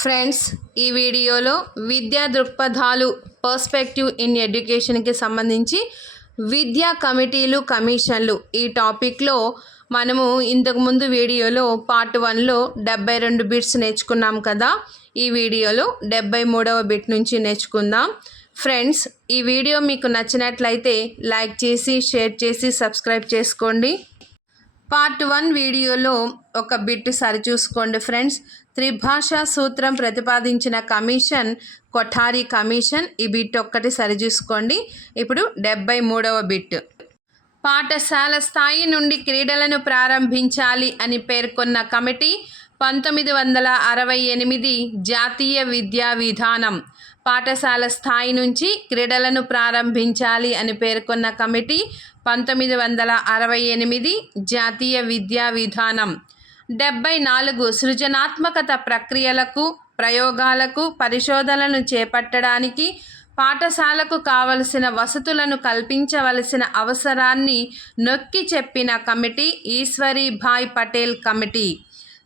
Friends, ఈ వీడియోలో విద్యా దృక్పథాలు పర్స్పెక్టివ్ ఇన్ ఎడ్యుకేషన్కి సంబంధించి విద్యా కమిటీలు కమిషన్లు ఈ టాపిక్లో మనము ఇంతకుముందు వీడియోలో పార్ట్ 1లో 72 బిట్స్ నేర్చుకున్నాం కదా. ఈ వీడియోలో 73వ బిట్ నుంచి నేర్చుకుందాం. ఫ్రెండ్స్, ఈ వీడియో మీకు నచ్చినట్లయితే లైక్ చేసి షేర్ చేసి సబ్స్క్రైబ్ చేసుకోండి. పార్ట్ 1 వీడియోలో ఒక బిట్ సరిచూసుకోండి ఫ్రెండ్స్. త్రిభాషా సూత్రం ప్రతిపాదించిన కమిషన్ కొఠారి కమిషన్. ఈ బిట్ ఒక్కటి సరిచూసుకోండి. ఇప్పుడు 73వ బిట్. పాఠశాల స్థాయి నుండి క్రీడలను ప్రారంభించాలి అని పేర్కొన్న కమిటీ 1968 జాతీయ విద్యా విధానం. పాఠశాల స్థాయి నుంచి క్రీడలను ప్రారంభించాలి అని పేర్కొన్న కమిటీ 1968 జాతీయ విద్యా విధానం. 74 సృజనాత్మకత ప్రక్రియలకు, ప్రయోగాలకు, పరిశోధనలను చేపట్టడానికి పాఠశాలకు కావలసిన వసతులను కల్పించవలసిన అవసరాన్ని నొక్కి చెప్పిన కమిటీ ఈశ్వరీభాయ్ పటేల్ కమిటీ.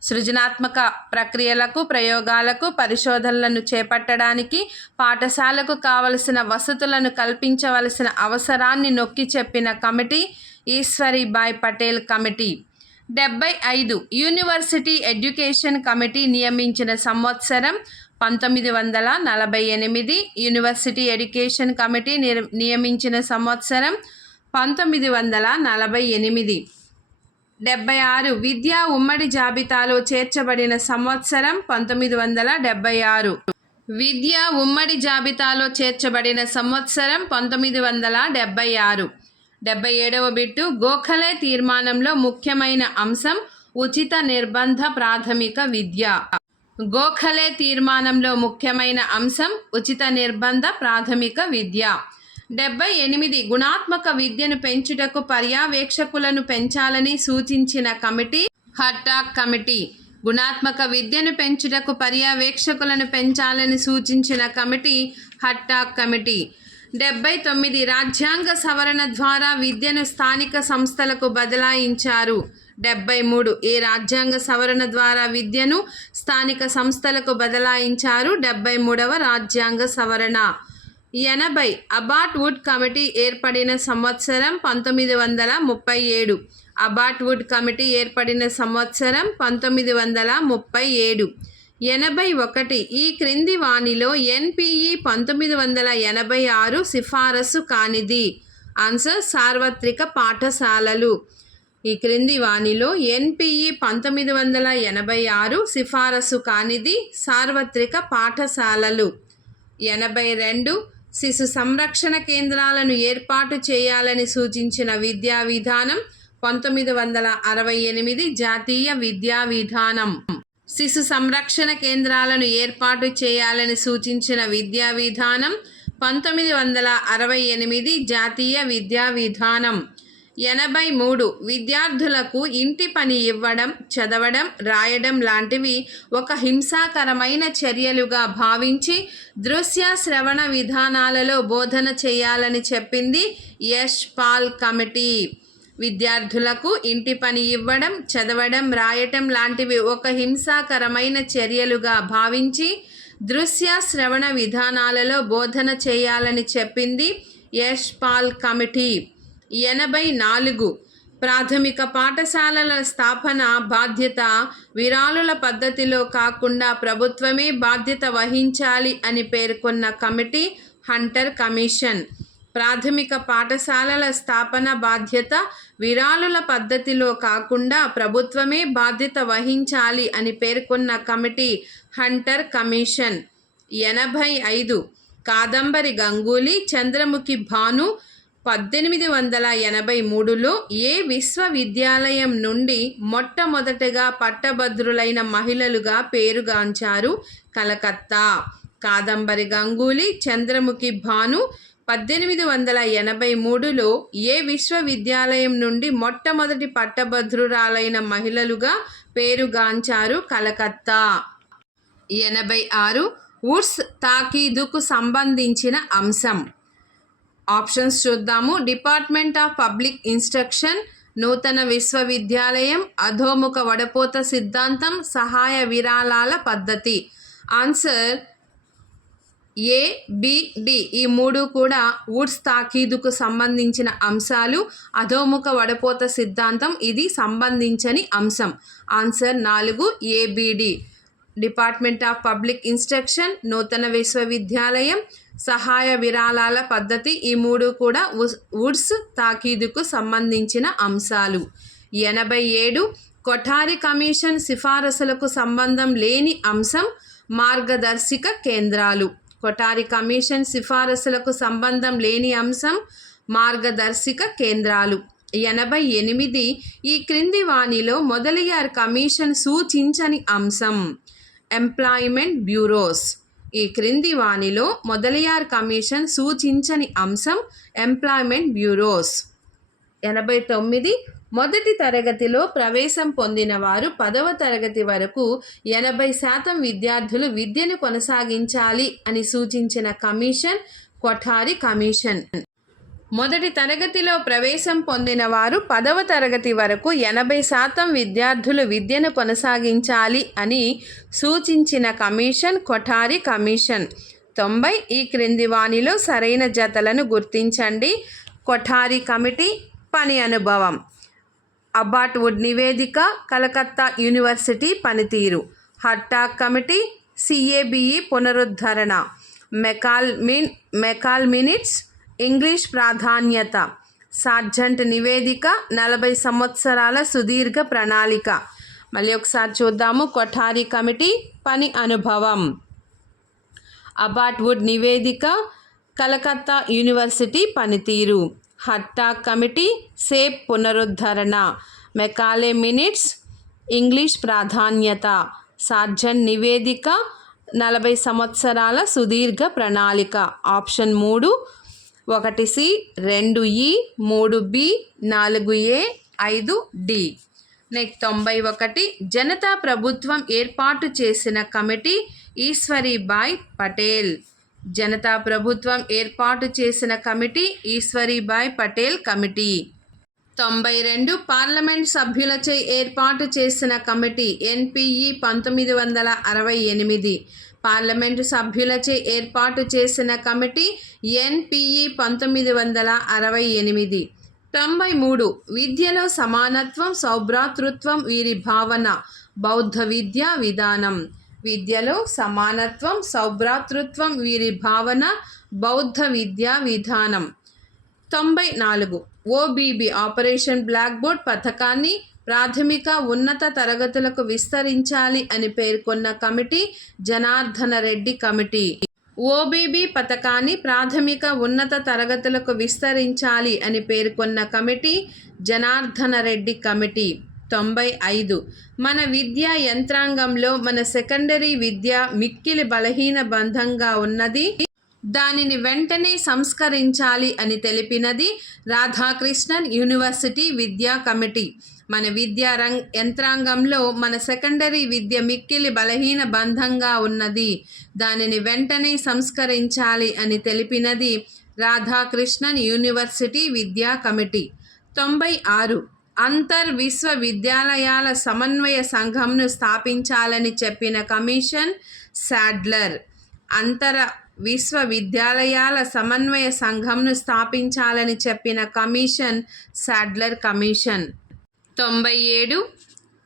సృజనాత్మక ప్రక్రియలకు, ప్రయోగాలకు, పరిశోధనలను చేపట్టడానికి పాఠశాలకు కావలసిన వసతులను కల్పించవలసిన అవసరాన్ని నొక్కి చెప్పిన committee Ishwaribhai Patel committee. 75 university education committee నియమించిన సంవత్సరం 1948. యూనివర్సిటీ ఎడ్యుకేషన్ కమిటీ నియమించిన సంవత్సరం 1948. 76 విద్యా ఉమ్మడి జాబితాలో చేర్చబడిన సంవత్సరం 1976. విద్యా ఉమ్మడి జాబితాలో చేర్చబడిన సంవత్సరం 1976. 77వ బిట్టు. గోఖలే తీర్మానంలో ముఖ్యమైన అంశం ఉచిత నిర్బంధ ప్రాథమిక విద్య. గోఖలే తీర్మానంలో ముఖ్యమైన అంశం ఉచిత నిర్బంధ ప్రాథమిక విద్య. 78 గుణాత్మక విద్యను పెంచుటకు పర్యవేక్షకులను పెంచాలని సూచించిన కమిటీ హట్టాక్ కమిటీ. గుణాత్మక విద్యను పెంచుటకు పర్యవేక్షకులను పెంచాలని సూచించిన కమిటీ హట్టాక్ కమిటీ. 79 రాజ్యాంగ సవరణ ద్వారా విద్యను స్థానిక సంస్థలకు బదలాయించారు. 73 ఏ రాజ్యాంగ సవరణ ద్వారా విద్యను స్థానిక సంస్థలకు బదలాయించారు? 73వ రాజ్యాంగ సవరణ. 80 అబాట్ వుడ్ కమిటీ ఏర్పడిన సంవత్సరం 1937. అబాట్ వుడ్ కమిటీ ఏర్పడిన సంవత్సరం 1937. 81 ఈ క్రింది వానిలో ఎన్పిఈ 1986 సిఫారసు కానిది. ఆన్సర్ సార్వత్రిక పాఠశాలలు. ఈ క్రింది వానిలో ఎన్పిఈ 1986 సిఫారసు కానిది సార్వత్రిక పాఠశాలలు. 82 శిశు సంరక్షణ కేంద్రాలను ఏర్పాటు చేయాలని సూచించిన విద్యా విధానం 1968 జాతీయ విద్యా విధానం. శిశు సంరక్షణ కేంద్రాలను ఏర్పాటు చేయాలని సూచించిన విద్యా విధానం 1968 జాతీయ విద్యా విధానం. 83 విద్యార్థులకు ఇంటి పని ఇవ్వడం, చదవడం, రాయడం లాంటివి ఒక హింసాకరమైన చర్యలుగా భావించి దృశ్య శ్రవణ విధానాలలో బోధన చేయాలని చెప్పింది యశ్పాల్ కమిటీ. విద్యార్థులకు ఇంటి పని ఇవ్వడం, చదవడం, రాయటం లాంటివి ఒక హింసాకరమైన చర్యలుగా భావించి దృశ్య శ్రవణ విధానాలలో బోధన చేయాలని చెప్పింది యశ్పాల్ కమిటీ. 84 ప్రాథమిక పాఠశాలల స్థాపన బాధ్యత విరాళుల పద్ధతిలో కాకుండా ప్రభుత్వమే బాధ్యత వహించాలి అని పేర్కొన్న కమిటీ హంటర్ కమిషన్. ప్రాథమిక పాఠశాలల స్థాపన బాధ్యత విరాళుల పద్ధతిలో కాకుండా ప్రభుత్వమే బాధ్యత వహించాలి అని పేర్కొన్న committee Hunter commission. 85 Kadambari Ganguly, Chandramukhi Bhanu 1883లో ఏ విశ్వవిద్యాలయం నుండి మొట్టమొదటగా పట్టభద్రులైన మహిళలుగా పేరుగాంచారు? కలకత్తా. కాదంబరి గంగూలీ, చంద్రముఖి భాను 1883లో ఏ విశ్వవిద్యాలయం నుండి మొట్టమొదటి పట్టభద్రురాలైన మహిళలుగా పేరుగాంచారు? కలకత్తా. 86 వుడ్స్ తాకీదుకు సంబంధించిన అంశం. ఆప్షన్స్ చూద్దాము. డిపార్ట్మెంట్ ఆఫ్ పబ్లిక్ ఇన్స్ట్రక్షన్, నూతన విశ్వవిద్యాలయం, అధోముఖ వడపోత సిద్ధాంతం, సహాయ విరాళాల పద్ధతి. ఆన్సర్ ఏ, బి, డి ఈ మూడు కూడా వుడ్స్ తాకీదుకు సంబంధించిన అంశాలు. అధోముఖ వడపోత సిద్ధాంతం ఇది సంబంధించని అంశం. Answer 4 ABD. Department of public instruction, నూతన విశ్వవిద్యాలయం, సహాయ విరాళాల పద్ధతి ఈ మూడు కూడా వుడ్స్ తాకీదుకు సంబంధించిన అంశాలు. 87 కొఠారి కమిషన్ సిఫారసులకు సంబంధం లేని అంశం మార్గదర్శక కేంద్రాలు. కొఠారి కమిషన్ సిఫారసులకు సంబంధం లేని అంశం మార్గదర్శక కేంద్రాలు. 88 ఈ క్రింది వానిలో మొదలియార్ కమిషన్ సూచించని అంశం ఎంప్లాయ్మెంట్ బ్యూరోస్. ఈ క్రింది వానిలో మొదలియార్ కమిషన్ సూచించని అంశం ఎంప్లాయ్మెంట్ బ్యూరోస్. 89 మొదటి తరగతిలో ప్రవేశం పొందిన వారు 10వ తరగతి వరకు 80% విద్యార్థులు విద్యను కొనసాగించాలి అని సూచించిన కమిషన్ కొఠారి కమిషన్. మొదటి తరగతిలో ప్రవేశం పొందిన వారు 10వ తరగతి వరకు 80% విద్యార్థులు విద్యను కొనసాగించాలి అని సూచించిన కమిషన్ కొఠారి కమిషన్. 90 ఈ క్రింది వానిలో సరైన జతలను గుర్తించండి. కొఠారి కమిటీ పని అనుభవం, అబాట్ వుడ్ నివేదిక, కలకత్తా యూనివర్సిటీ పనితీరు. హట్టాక్ కమిటీ సిఏబిఈ పునరుద్ధరణ, మెకాల్ మినిట్స్, ఇంగ్లీష్ ప్రాధాన్యత. సార్జెంట్ నివేదిక 40 సంవత్సరాల సుదీర్ఘ ప్రణాళిక. మళ్ళీ ఒకసారి చూద్దాము. కొఠారి కమిటీ పని అనుభవం, అబాట్ వుడ్ నివేదిక, కలకత్తా యూనివర్సిటీ పనితీరు. హట్టాక్ కమిటీ సేప్ పునరుద్ధరణ, మెకాలే మినిట్స్, ఇంగ్లీష్ ప్రాధాన్యత. సార్జెంట్ నివేదిక 40 సంవత్సరాల సుదీర్ఘ ప్రణాళిక. Option 3 1C, 2E, 3B, 4A, 5D. Next 91 Janata ప్రభుత్వం ఏర్పాటు చేసిన కమిటీ ఈశ్వరీబాయ్ పటేల్. జనతా ప్రభుత్వం ఏర్పాటు చేసిన committee Ishwaribai Patel committee. 92 parliament సభ్యులచే ఏర్పాటు చేసిన కమిటీ ఎన్పిఈ 1968. పార్లమెంటు సభ్యులచే ఏర్పాటు చేసిన కమిటీ ఎన్పిఈ 1968. 93 విద్యలో సమానత్వం సౌభ్రాతృత్వం వీరి భావన బౌద్ధ విద్యా విధానం. విద్యలో సమానత్వం సౌభ్రాతృత్వం వీరి భావన బౌద్ధ విద్యా విధానం. 94 ఓబీబీ ఆపరేషన్ బ్లాక్ బోర్డ్ పథకాన్ని ప్రాథమిక ఉన్నత తరగతులకు విస్తరించాలి అని పేర్కొన్న committee Janardhana Reddy committee. OBB పథకాన్ని ప్రాథమిక ఉన్నత తరగతులకు విస్తరించాలి అని పేర్కొన్న కమిటీ జనార్దన రెడ్డి కమిటీ. 95 మన విద్యా యంత్రాంగంలో మన సెకండరీ విద్య మిక్కిలి బలహీన బంధంగా ఉన్నది, దానిని వెంటనే సంస్కరించాలి అని తెలిపినది రాధాకృష్ణన్ యూనివర్సిటీ విద్యా కమిటీ. మన విద్యా యంత్రాంగంలో మన సెకండరీ విద్య మిక్కిలి బలహీన బంధంగా ఉన్నది, దానిని వెంటనే సంస్కరించాలి అని తెలిపినది రాధాకృష్ణన్ యూనివర్సిటీ విద్యా కమిటీ. 96 అంతర్ విశ్వవిద్యాలయాల సమన్వయ సంఘంను స్థాపించాలని చెప్పిన కమిషన్ శాడ్లర్. అంతర విశ్వవిద్యాలయాల సమన్వయ సంఘంను స్థాపించాలని చెప్పిన కమిషన్ శాడ్లర్ కమిషన్. 97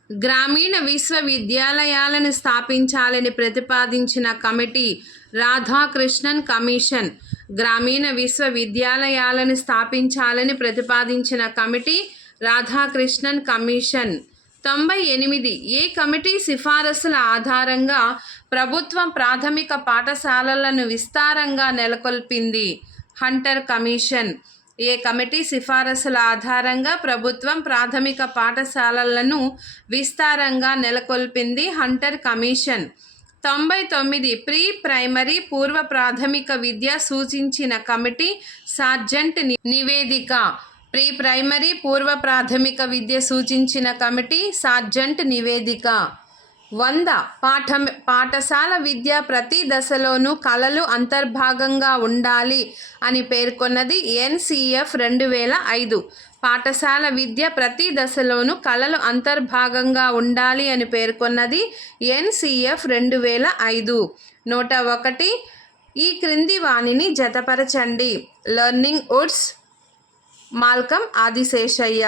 గ్రామీణ విశ్వవిద్యాలయాలను స్థాపించాలని ప్రతిపాదించిన కమిటీ రాధాకృష్ణన్ కమిషన్. గ్రామీణ విశ్వవిద్యాలయాలను స్థాపించాలని ప్రతిపాదించిన కమిటీ రాధాకృష్ణన్ కమిషన్. 98 ఏ కమిటీ సిఫారసుల ఆధారంగా ప్రభుత్వం ప్రాథమిక పాఠశాలలను విస్తారంగా నెలకొల్పింది? Hunter commission. ఏ కమిటీ సిఫారసుల ఆధారంగా ప్రభుత్వం ప్రాథమిక పాఠశాలలను విస్తారంగా నెలకొల్పింది? Hunter commission. 99 ప్రీ ప్రైమరీ పూర్వ ప్రాథమిక విద్య సూచించిన కమిటీ సార్జెంట్ నివేదిక. ప్రీ ప్రైమరీ పూర్వ ప్రాథమిక విద్య సూచించిన కమిటీ సార్జెంట్ నివేదిక. 100 పాఠశాల విద్య ప్రతి దశలోనూ కళలు అంతర్భాగంగా ఉండాలి అని పేర్కొన్నది ఎన్సిఎఫ్ 2005. పాఠశాల విద్య ప్రతి దశలోనూ కళలు అంతర్భాగంగా ఉండాలి అని పేర్కొన్నది ఎన్సిఎఫ్ 2005. 101 ఈ క్రింది వాణిని జతపరచండి. Learning Woods Malcolm Adiseshiah.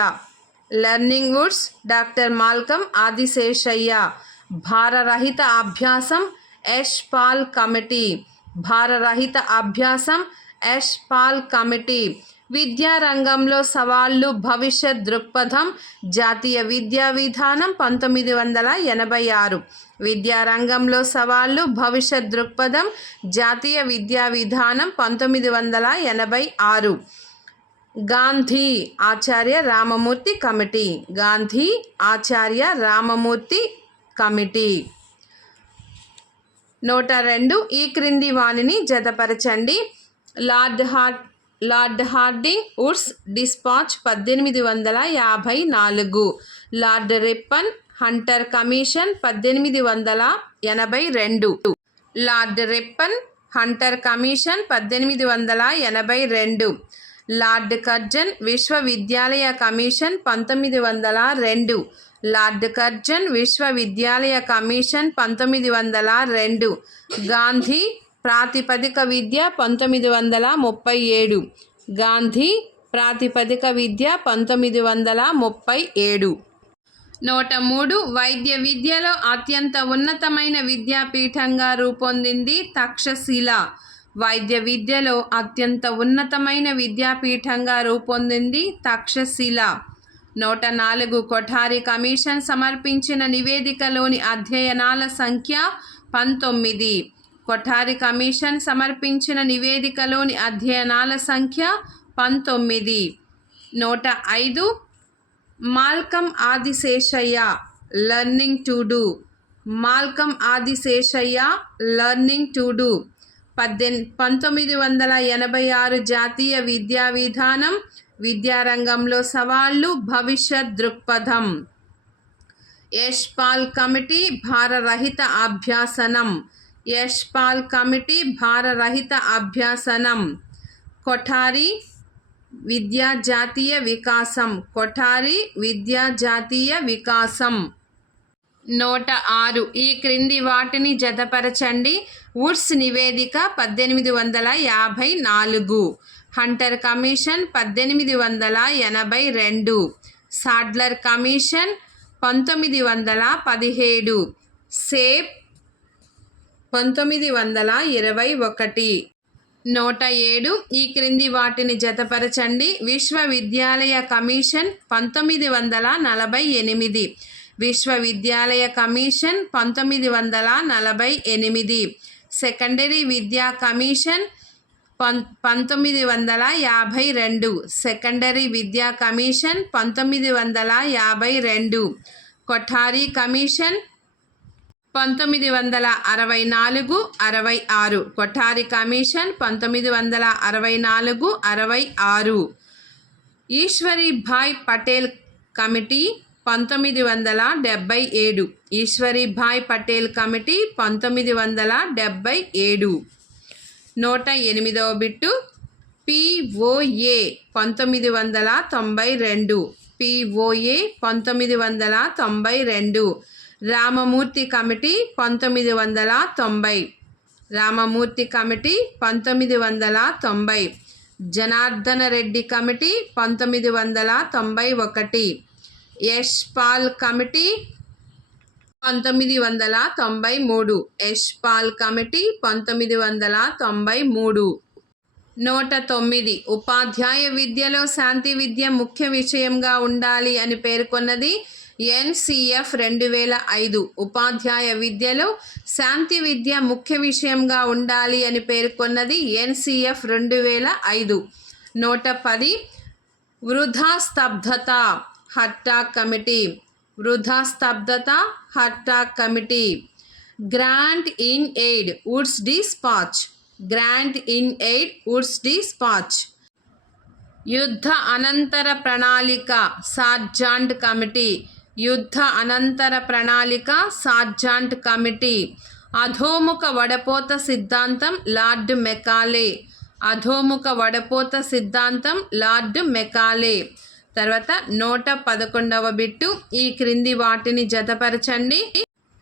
Learning Woods doctor Malcolm Adiseshiah. భారరహిత అభ్యాసం యశ్పాల్ కమిటీ. భారరహిత అభ్యాసం యశ్పాల్ కమిటీ. విద్యారంగంలో సవాళ్లు భవిష్యత్ దృక్పథం జాతీయ విద్యా విధానం 1986. విద్యారంగంలో సవాళ్లు భవిష్యత్ దృక్పథం జాతీయ విద్యా విధానం 1986. గాంధీ ఆచార్య రామమూర్తి కమిటీ. గాంధీ ఆచార్య రామమూర్తి కమిటీ. 102 ఈ క్రింది వాణిని జతపరచండి. Lord Hardinge Woods despatch 1854. Lord Ripon Hunter commission 1882. Lord Ripon Hunter commission 1882. Lord Curzon విశ్వవిద్యాలయ కమిషన్ 1902. లార్డ్ కర్జన్ విశ్వవిద్యాలయ కమిషన్ 1902. గాంధీ ప్రాతిపదిక విద్య 1937. గాంధీ ప్రాతిపదిక విద్య 1937. 103 వైద్య విద్యలో అత్యంత ఉన్నతమైన విద్యాపీఠంగా రూపొందింది తక్షశిల. వైద్య విద్యలో అత్యంత ఉన్నతమైన విద్యాపీఠంగా రూపొందింది తక్షశిల. 104 కొఠారి కమిషన్ సమర్పించిన నివేదికలోని అధ్యయనాల సంఖ్య 19. కొఠారి కమిషన్ సమర్పించిన నివేదికలోని అధ్యయనాల సంఖ్య 19. 105 Malcolm Adiseshiah learning to do. Malcolm Adiseshiah learning to do. 1986 జాతీయ విద్యా విధానం విద్యారంగంలో సవాళ్లు భవిష్యత్ దృక్పథం. యశ్పాల్ కమిటీ భారరహిత అభ్యాసనం. యశ్పాల్ కమిటీ భారరహిత అభ్యాసనం. కొఠారి విద్యా జాతీయ వికాసం. కొఠారి విద్యా జాతీయ వికాసం. 106 ఈ క్రింది వాటిని జతపరచండి. వుడ్స్ నివేదిక 1854. Hunter commission 1882. Sadler commission 1917. సేప్ 1921. 107 ఈ క్రింది వాటిని జతపరచండి. విశ్వవిద్యాలయ కమిషన్ 1948. విశ్వవిద్యాలయ కమిషన్ 1948. సెకండరీ విద్యా కమిషన్ 1952. సెకండరీ విద్యా commission 1952. Kothari commission 1964-66. Kothari commission 1964-66. Ishwaribhai Patel committee 1977. Ishwaribhai Patel committee 1977. 108వ బిట్టు POA 1992. POA 1992. Ramamurthi committee 1990. Ramamurthi committee 1990. Janardhana Reddy committee 1991. Yashpal committee 1993. Yashpal committee 1993. 109 ఉపాధ్యాయ విద్యలో శాంతి విద్య ముఖ్య విషయంగా ఉండాలి అని పేర్కొన్నది ఎన్సిఎఫ్ 2005. ఉపాధ్యాయ విద్యలో శాంతి విద్య ముఖ్య విషయంగా ఉండాలి అని పేర్కొన్నది ఎన్సిఎఫ్ 2005. 110 వృధా స్తబ్దత హట్టాక్ కమిటీ. వృధా స్తబ్దత Hartog committee. Grant in aid Woods despatch. Grant in aid Woods despatch. యుద్ధ అనంతర ప్రణాళిక సార్జాంట్ కమిటీ. యుద్ధ అనంతర ప్రణాళిక సార్జాంట్ కమిటీ. అధోముఖ వడపోత సిద్ధాంతం లార్డ్ మెకాలే. అధోముఖ వడపోత సిద్ధాంతం లార్డ్ మెకాలే. తర్వాత 111వ బిట్టు, ఈ క్రింది వాటిని జతపరచండి.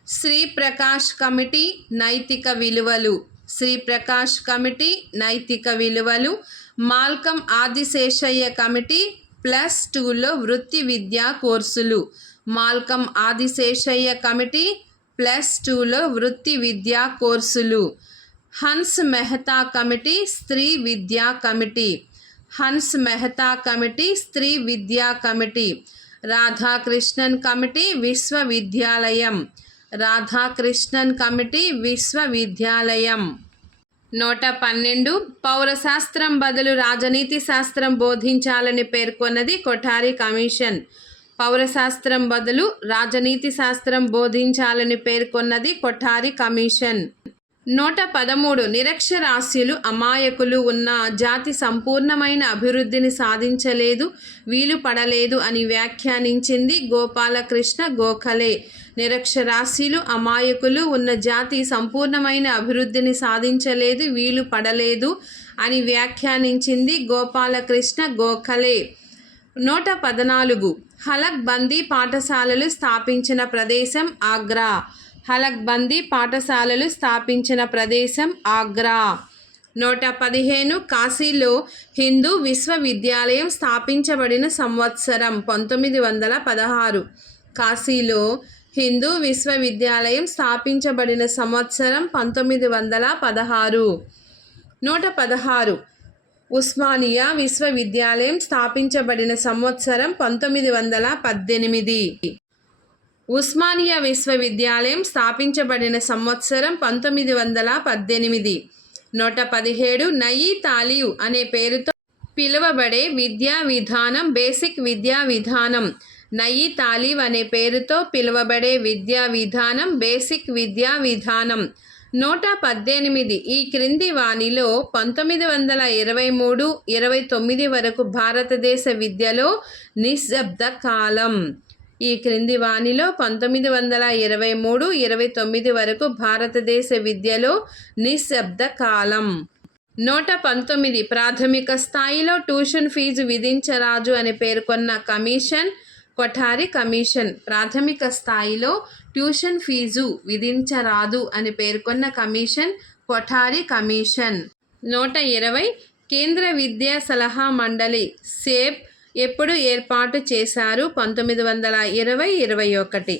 శ్రీ ప్రకాష్ కమిటీ నైతిక విలువలు. శ్రీ ప్రకాష్ కమిటీ నైతిక విలువలు. మాల్కం ఆదిశేషయ్య కమిటీ +2లో వృత్తి విద్యా కోర్సులు. మాల్కం ఆదిశేషయ్య కమిటీ +2లో వృత్తి విద్యా కోర్సులు. హన్స్ మెహతా కమిటీ స్త్రీ విద్యా కమిటీ. హన్స్ మెహతా కమిటీ స్త్రీ విద్యా కమిటీ. రాధాకృష్ణన్ కమిటీ విశ్వవిద్యాలయం. రాధాకృష్ణన్ కమిటీ విశ్వవిద్యాలయం. 112 పౌరశాస్త్రం బదులు రాజనీతి శాస్త్రం బోధించాలని పేర్కొన్నది కొఠారి కమిషన్. పౌరశాస్త్రం బదులు రాజనీతి శాస్త్రం బోధించాలని పేర్కొన్నది కొఠారి కమిషన్. 113 నిరక్షరాస్యులు అమాయకులు ఉన్న జాతి సంపూర్ణమైన అభివృద్ధిని సాధించలేదు, వీలు పడలేదు అని వ్యాఖ్యానించింది గోపాలకృష్ణ గోఖలే. నిరక్షరాస్యులు అమాయకులు ఉన్న జాతి సంపూర్ణమైన అభివృద్ధిని సాధించలేదు, వీలు పడలేదు అని వ్యాఖ్యానించింది గోపాలకృష్ణ గోఖలే. 114 హలక్ బందీ పాఠశాలలు స్థాపించిన ప్రదేశం ఆగ్రా. హలక్ బందీ పాఠశాలలు స్థాపించిన ప్రదేశం ఆగ్రా. 115 కాశీలో హిందూ విశ్వవిద్యాలయం స్థాపించబడిన సంవత్సరం 1916. కాశీలో హిందూ విశ్వవిద్యాలయం స్థాపించబడిన సంవత్సరం 1916. 116 ఉస్మానియా విశ్వవిద్యాలయం స్థాపించబడిన సంవత్సరం 1918. ఉస్మానియా విశ్వవిద్యాలయం స్థాపించబడిన సంవత్సరం 1918. 117 నయీ తాలీం అనే పేరుతో పిలువబడే విద్యా విధానం బేసిక్ విద్యా విధానం. నయీ తాలీం అనే పేరుతో పిలువబడే విద్యా విధానం బేసిక్ విద్యా విధానం. 118 ఈ క్రింది వానిలో 1923-29 వరకు భారతదేశ విద్యలో నిశ్శబ్ద కాలం. ఈ క్రింది వానిలో 1923-29 వరకు భారతదేశ విద్యలో నిశ్శబ్ద కాలం. 119 ప్రాథమిక స్థాయిలో ట్యూషన్ ఫీజు విధించరాదు అని పేర్కొన్న కమిషన్ కొఠారి కమిషన్. ప్రాథమిక స్థాయిలో ట్యూషన్ ఫీజు విధించరాదు అని పేర్కొన్న కమిషన్ కొఠారి కమిషన్. 120 కేంద్ర విద్యా సలహా మండలి సేబ్ ఎప్పుడు ఏర్పాటు చేశారు? 1920-21.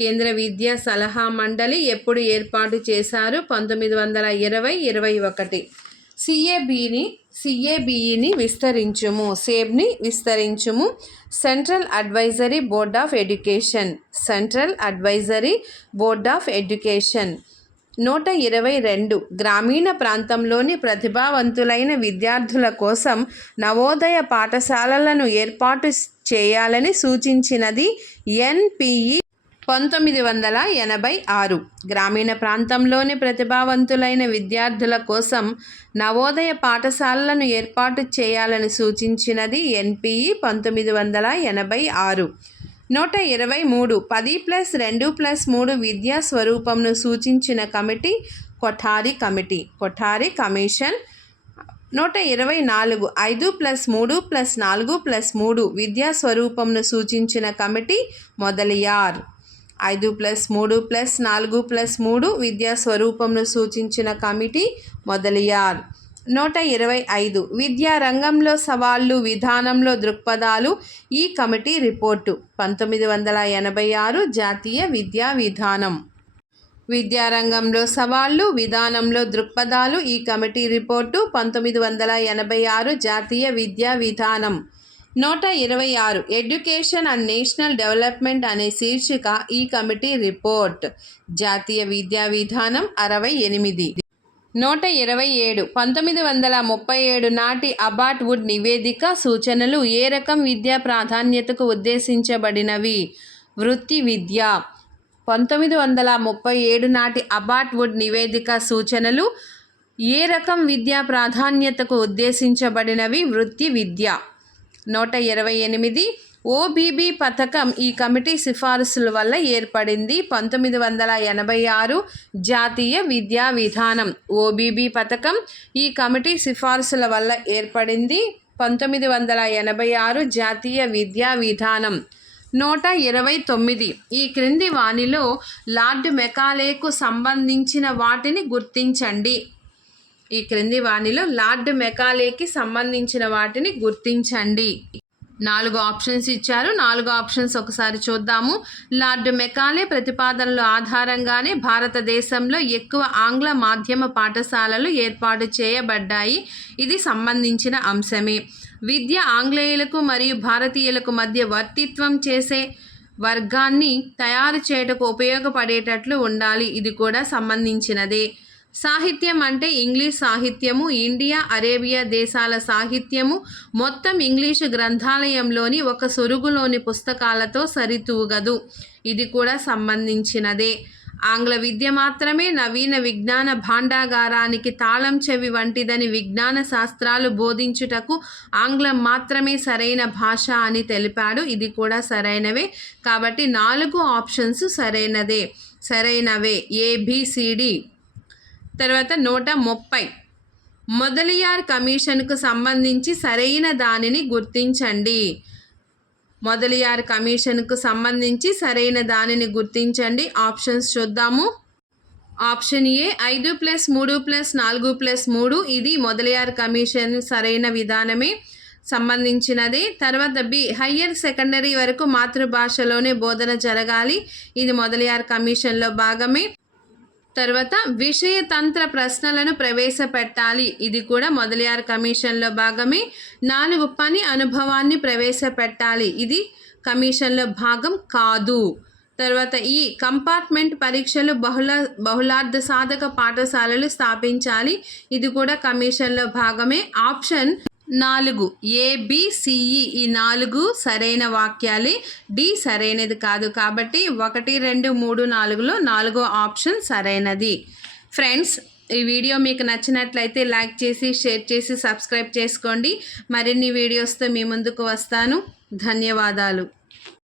కేంద్ర విద్యా సలహా మండలి ఎప్పుడు ఏర్పాటు చేశారు? 1920-21. సిఏబిఈని విస్తరించుము. సేబ్ని విస్తరించుము. Central advisory board of education. Central advisory board of education. 122 గ్రామీణ ప్రాంతంలోని ప్రతిభావంతులైన విద్యార్థుల కోసం నవోదయ పాఠశాలలను ఏర్పాటు చేయాలని సూచించినది ఎన్పిఈ. 1986 గ్రామీణ ప్రాంతంలోని ప్రతిభావంతులైన విద్యార్థుల కోసం నవోదయ పాఠశాలలను ఏర్పాటు చేయాలని సూచించినది ఎన్పిఈ 1986. 123 10+2+3 విద్యా స్వరూపంను సూచించిన committee Kothari committee. Kothari commission. 124 5+3+4+3 విద్యా స్వరూపంను సూచించిన కమిటీ మొదలియార్. 5+3+4+3 విద్యా స్వరూపంను సూచించిన కమిటీ మొదలియార్. 125 విద్యా రంగంలో సవాళ్లు విధానంలో దృక్పథాలు ఈ కమిటీ రిపోర్టు. 1986 జాతీయ విద్యా విధానం. విద్యారంగంలో సవాళ్లు విధానంలో దృక్పథాలు ఈ కమిటీ రిపోర్టు. 1986 జాతీయ విద్యా విధానం. 126 ఎడ్యుకేషన్ అండ్ నేషనల్ డెవలప్మెంట్ అనే శీర్షిక ఈ కమిటీ రిపోర్ట్. జాతీయ విద్యా విధానం 68. 127 1937 నాటి అబాట్ వుడ్ నివేదిక సూచనలు ఏ రకం విద్యా ప్రాధాన్యతకు ఉద్దేశించబడినవి? వృత్తి విద్య. 1937 నాటి అబాట్ వుడ్ నివేదిక సూచనలు ఏ రకం విద్యా ప్రాధాన్యతకు ఉద్దేశించబడినవి? వృత్తి విద్య. 128 ఓబీబీ పథకం ఈ కమిటీ సిఫారసుల వల్ల ఏర్పడింది. 1986 జాతీయ విద్యా విధానం. ఓబీబీ పథకం ఈ కమిటీ సిఫారసుల వల్ల ఏర్పడింది. 1986 జాతీయ విద్యా విధానం. 129 ఈ క్రింది వానిలో లార్డ్ మెకాలేకు సంబంధించిన వాటిని గుర్తించండి. ఈ క్రింది వానిలో లార్డ్ మెకాలేకి సంబంధించిన వాటిని గుర్తించండి. 4 ఆప్షన్స్ ఇచ్చారు. 4 ఆప్షన్స్ ఒకసారి చూద్దాము. లార్డ్ మెకాలే ప్రతిపాదనల ఆధారంగానే భారతదేశంలో ఎక్కువ ఆంగ్ల మాధ్యమ పాఠశాలలు ఏర్పాటు చేయబడ్డాయి. ఇది సంబంధించిన అంశమే. విద్య ఆంగ్లేయులకు మరియు భారతీయులకు మధ్య వర్తిత్వం చేసే వర్గాన్ని తయారు చేయటకు ఉపయోగపడేటట్లు ఉండాలి. ఇది కూడా సంబంధించినదే. సాహిత్యం అంటే ఇంగ్లీష్ సాహిత్యము, ఇండియా అరేబియా దేశాల సాహిత్యము మొత్తం ఇంగ్లీషు గ్రంథాలయంలోని ఒక సొరుగులోని పుస్తకాలతో సరితూగదు. ఇది కూడా సంబంధించినదే. ఆంగ్ల విద్య మాత్రమే నవీన విజ్ఞాన భాండాగారానికి తాళం చెవి వంటిదని విజ్ఞాన శాస్త్రాలు బోధించుటకు ఆంగ్లం మాత్రమే సరైన భాష అని తెలిపాడు. ఇది కూడా సరైనవే. కాబట్టి 4 ఆప్షన్స్ సరైనవే ABCD. తర్వాత 130 మొదలియార్ కమిషన్కు సంబంధించి సరైన దానిని గుర్తించండి. మొదలియార్ కమిషన్కు సంబంధించి సరైన దానిని గుర్తించండి. ఆప్షన్స్ చూద్దాము. ఆప్షన్ ఏ 5+3+4+3 ఇది మొదలియార్ కమిషన్ సరైన విధానమే, సంబంధించినదే. తర్వాత బి హయ్యర్ సెకండరీ వరకు మాతృభాషలోనే బోధన జరగాలి. ఇది మొదలియార్ కమిషన్లో భాగమే. తర్వాత విషయతంత్ర ప్రశ్నలను ప్రవేశపెట్టాలి. ఇది కూడా మొదలియార్ కమిషన్లో భాగమే. 4 పని అనుభవాన్ని ప్రవేశపెట్టాలి. ఇది కమిషన్లో భాగం కాదు. తర్వాత ఈ కంపార్ట్మెంట్ పరీక్షలు బహుళార్థ సాధక పాఠశాలలు స్థాపించాలి. ఇది కూడా కమిషన్లో భాగమే. ఆప్షన్ 4 ABCE ఈ 4 సరైన వాక్యాలే. డి సరైనది కాదు. కాబట్టి 1, 2, 3, 4లో 4వ ఆప్షన్ సరైనది. ఫ్రెండ్స్, ఈ వీడియో మీకు నచ్చినట్లయితే లైక్ చేసి, షేర్ చేసి, సబ్స్క్రైబ్ చేసుకోండి. మరిన్ని వీడియోస్తో మీ ముందుకు వస్తాను. ధన్యవాదాలు.